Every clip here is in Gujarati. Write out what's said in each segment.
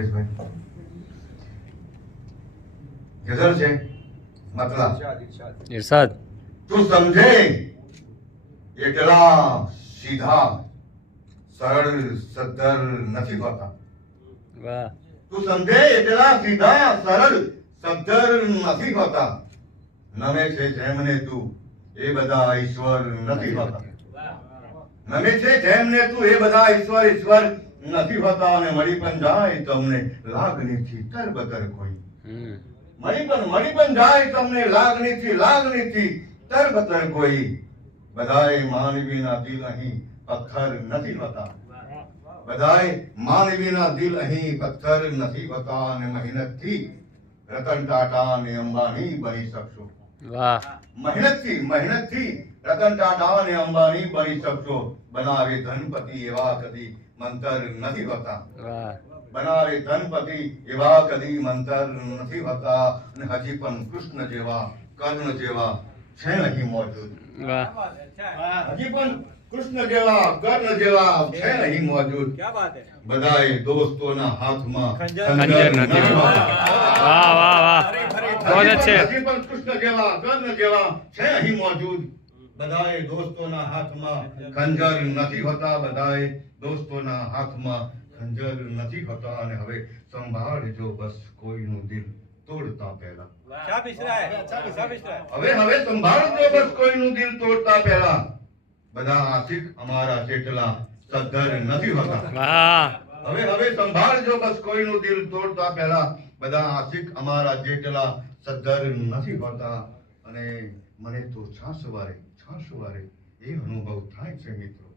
નરેશભાઈ ગઝલ છે મતલબ इरशाद તું સમજે એટલા સીધા સરળ સદ્ધર નથી હોતા वाह તું સમજે એટલા સીધા સરળ સદ્ધર નથી હોતા નમે છે જેમને તું એ બધા ઈશ્વર નથી હોતા નમે છે જેમને તું એ બધા ઈશ્વર નથી હોતા અને મળી પણ જાય તમને લાગણીથી તરબતર કોઈ મળી પણ જાય તમને લાગણીથી તરબતર કોઈ બધાય માનવીના દિલ અહીં પથ્થર નથી હોતા બધાય માનવીના દિલ અહીં પથ્થર નથી હોતા અને મહેનતથી રતન ટાટા અને અંબાણી બની શકશો वाह મહેનતથી રતન ટાટા અને અંબાણી બની શકશો બનાવે ધનપતિ એવા કદી મંતર નથી હોતા वाह બનાવે ધનપતિ એવા કદી મંતર નથી હોતા અને હજી પણ કૃષ્ણ જેવા કર્ણ જેવા છે નહીં મોજૂદ वाह હજી પણ કૃષ્ણ જેવા કર્ણ જેવા છે નહીં મોજૂદ બધાય દોસ્તોના હાથમાં खंजर નથી વાહ वाह वाह बहुत अच्छे હજી પણ કૃષ્ણ જેવા કર્ણ જેવા છે અહીં મોજૂદ બધાય દોસ્તોના હાથમાં ખંજર નથી હોતા બધાય દોસ્તોના હાથમાં ખંજર નથી હોતા અને હવે સંભાળજો બસ કોઈનું દિલ તોડતા પહેલા હવે સંભાળજો બસ કોઈનું દિલ તોડતા પહેલા બધા આશિક અમારા જેટલા સદ્ધર નથી હોતા वाह હવે સંભાળજો બસ કોઈનું દિલ તોડતા પહેલા બધા આશિક અમારા જેટલા સદ્ધર નથી હોતા અને મને તો છાસવારે એ અનુભવ થાય છે મિત્રો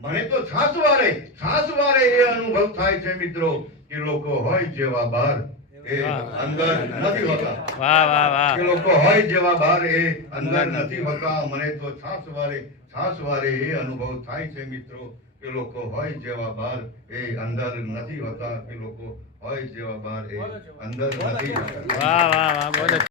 મને તો છાસવારે એ અનુભવ થાય છે મિત્રો કે લોકો હોય જેવા બહાર એ અંદર નથી હોતા वाह वाह वाह કે લોકો હોય જેવા બહાર એ અંદર નથી હોતા મને તો છાસવારે એ અનુભવ થાય છે મિત્રો કે લોકો હોય જેવા બહાર એ અંદર નથી હોતા કે લોકો હોય જેવા બહાર એ અંદર નથી હોતા वाह वाह वाह बहुत